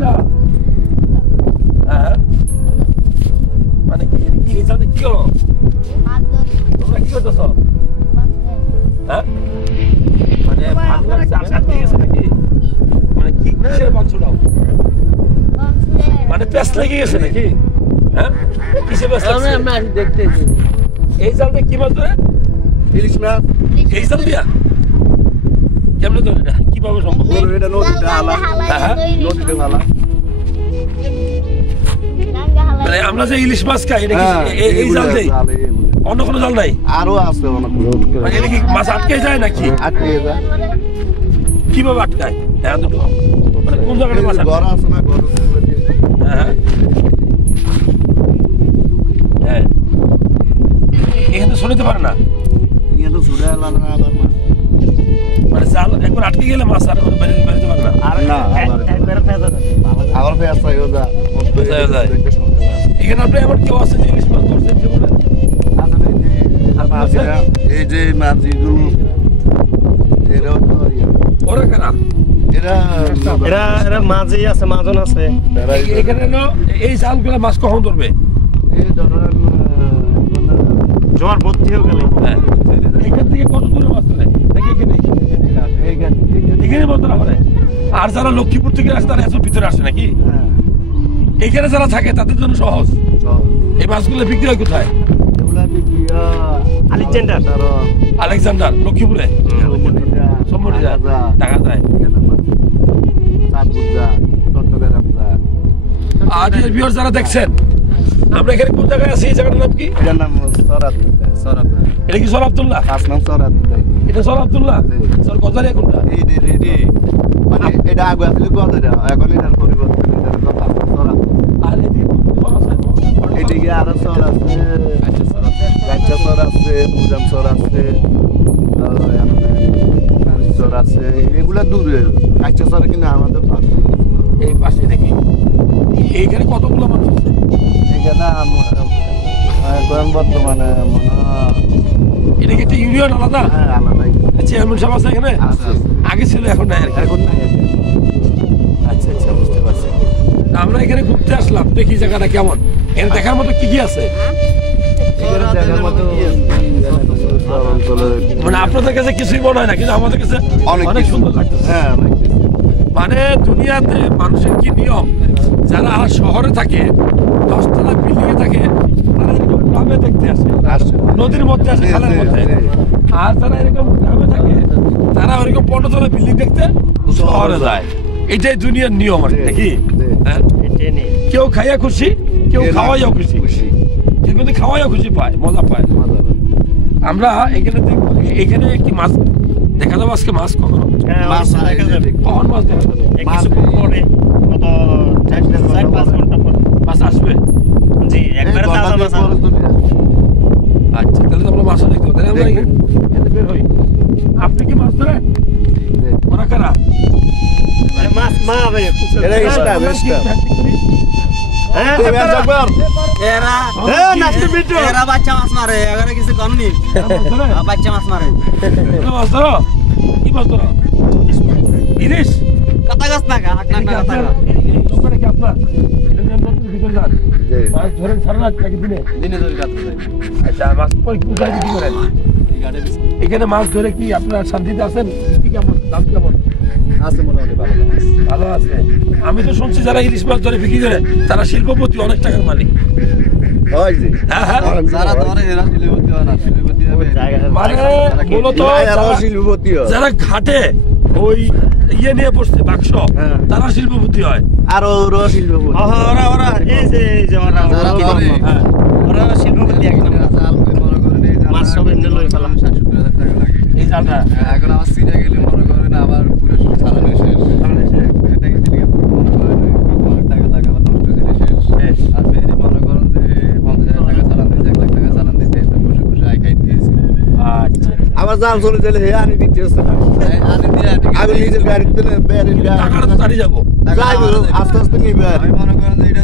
কোনটা? হ্যাঁ মানে কি এই জালটা কি করো? তোমরা কি করতেছ? হ্যাঁ মানে ভাঙার চাপ দিয়ে গেছে নাকি? মানে কি কিসের মাংস দাও? মানে পেঁচ লেগে গেছে নাকি? হ্যাঁ কিসে পেঁচ লাগছে? আমরা দেখতেছি। এই জালটা কি মাছ ধরে? ইলিশ মাছ। এই জাল দিয়া কেমনে ধরে এটা কিভাবে সম্ভব? এটা নদীতে হালা। হ্যাঁ নদীতে হালা। মানে আমরা যে ইলিশ মাছ খাই এটা কি এই জাল দেই? অন্য কোনো জাল নাই? আরো আছে অনেক। মানে এটা কি মাছ আটকে যায় নাকি? আটকে যায়। কিভাবে আটকায়? হ্যাঁ দুটো মানে কোন জায়গায় মাছ ঘর আছে না ঘর? হ্যাঁ হ্যাঁ এখানে শুনতে পারে না ইয়ে তো ছুড়ে এলাম না আবার মাছ। মানে জাল একবার আটকে গেলে মাছ আর বেরোতে পারে না। না আবার ফেস হয়ে যায়। এখানে আপনি এমন কেউ আছে যে ইলিশ মাছ ধরছেন জীবনে? এই যে মাছগুলো এরাও তো ওরা কারা? এরা মাঝি আছে, মাজন আছে। এখানে এই জালগুলো মাছ কখন ধরবে? এই ধরেন জোয়ার ভর্তি হয়ে গেলে এখান থেকে কত দূরে মাছ ধরে? এখানে মাছ ধরা হয়। আর যারা লক্ষ্মীপুর থেকে আসে তারা এত ভিতরে আসে নাকি? এখানে যারা থাকে তাদের জন্য সহজ। এই মাছগুলো বিক্রি হয় কোথায়? আলেকজান্ডার লক্ষ্মীপুরে দেখা যায়। আর ভিউয়ার যারা দেখছেন আমরা এখানে কোন জায়গায় আছি? এই জায়গাটার নাম কি? এটার নাম সরাত। এটা কি সর আব্দুল্লাহ? নাম সরাত। এটা সর আব্দুল্লাহ? সর গজারিয়া কোনটা? মানে এটা আগে আসলে গজারিয়া, এখন এটার পরিবর্তন এটার কথা সরাত। আর এদিকে সর আছে? এদিকে আরো সর আছে, গাচ্চা সর আছে, পুজাম সর আছে, সর আছে। এগুলা দূরে। গাচ্চা সর কিন্তু আমাদের পাশে। এই পাশে নাকি? এইখানে কতগুলো মানুষ আছে? এখানে এখন বর্তমানে এটা কি একটা ইউনিয়ন আলাদা? আলাদাই চেয়ারম্যান সাহেব আছে এখানে? আগে ছিল, এখন নাই আর কি। এখন নাই। আচ্ছা আচ্ছা বুঝতে পারছি। আমরা এখানে ঘুরতে আসলাম, দেখি জায়গাটা কেমন। এখানে দেখার মতো কি কি আছে? মানে আপনাদের কাছে কিছুই মনে হয় না, কিন্তু আমাদের কাছে অনেক সুন্দর লাগতেছে। মানে দুনিয়াতে মানুষের কি নিয়ম, যারা শহরে থাকে 10 তলা বিল্ডিং এ থাকে তারা এরকম গ্রামে দেখতে আসে, নদীর মধ্যে আসে, খালের মধ্যে। আর যারা এরকম গ্রামে থাকে তারা ওইরকম 15 তলা বিল্ডিং দেখতে শহরে যায়। এটাই দুনিয়ার নিয়ম আর কি নাকি? কেউ খাইয়া খুশি, কেউ খাওয়াইয়া খুশি, কেউ কিন্তু খাওয়াইয়া খুশি পায়, মজা পায়। আমরা এখানে দেখবো, এখানে কি মাছ দেখা যাবে আজকে? মাছ কখনো কখন মাছ দেখা যাবে? মাছ আসবে? আচ্ছা তাহলে তো আমরা মাছও দেখতে পাবো। তাহলে আমরা এখানে বের হই। আপনি কি মাছ ধরেন? ওরা কারা? মাছ মারবে এরা বাচ্চা মাছ মারে, এখানে কিছু কম নেই। বাচ্চা মাছ মারে। মাছ ধরো? কি মাছ ধরো? ইলিশ? কাতা গাছ না কাতা গাছ। দোকানে কি আপনার? ভিতরে যান মাছ ধরেন সারা রাত নাকি দিনে? দিনে ধরে কাতা যায়। আচ্ছা মাছ কোথায় বিক্রি করেন? এখানে মাছ ধরে কি আপনার শান্তিতে আছেন? কি কেমন দাম কেমন আছে? মোটামুটি ভালো আছে। আমি তো শুনছি যারা ইলিশ মাছ ধরে বিক্রি করে তারা শিল্পপতি, অনেক টাকার মালিক। হ্যাঁ হ্যাঁ যারা ধরে এরা শিল্পপতি হয় না, শিল্পপতি হবে মানে মূলত যারা ঘাটে ওই ইয়ে নিয়ে বসছে বাক্স, তারা শিল্পপতি হয়। আর ওরা শিল্পপতি, ওরা এই যে ওরা শিল্পপতি একদম। মাছ সব এনে লই ফেলাম। 60-70,000 টাকা লাগে এই জালটা। এখন আমার সিরিয়া গেলে মনে করেন আবার পুরো চালানো শেষ। এটাকে দিলে মনে করেন অনেক টাকা লাগে, আবার নষ্ট দিলে শেষ। আর ফেরি মনে করেন যে 50,000 টাকা চালান দিয়েছে, 1 লাখ টাকা চালান দিয়েছে, এটা বসে বসে আয় খাই দিয়েছি। আচ্ছা আবার জাল চলে গেলে হে আনি দিচ্ছে আনি দিয়ে আগে নিজের গাড়িতে টাকাটা তো দাঁড়িয়ে যাবো, আস্তে আস্তে নিবে। আমি মনে করেন যে এটা